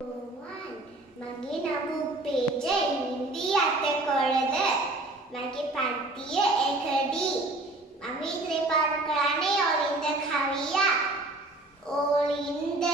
මගේ නම උපේජ හින්දි අතකොළද මගේ පන්තිය එකදී මම ඉදිරිපත් කරන්නේ ඔලින්ද කවියක් ඔලින්ද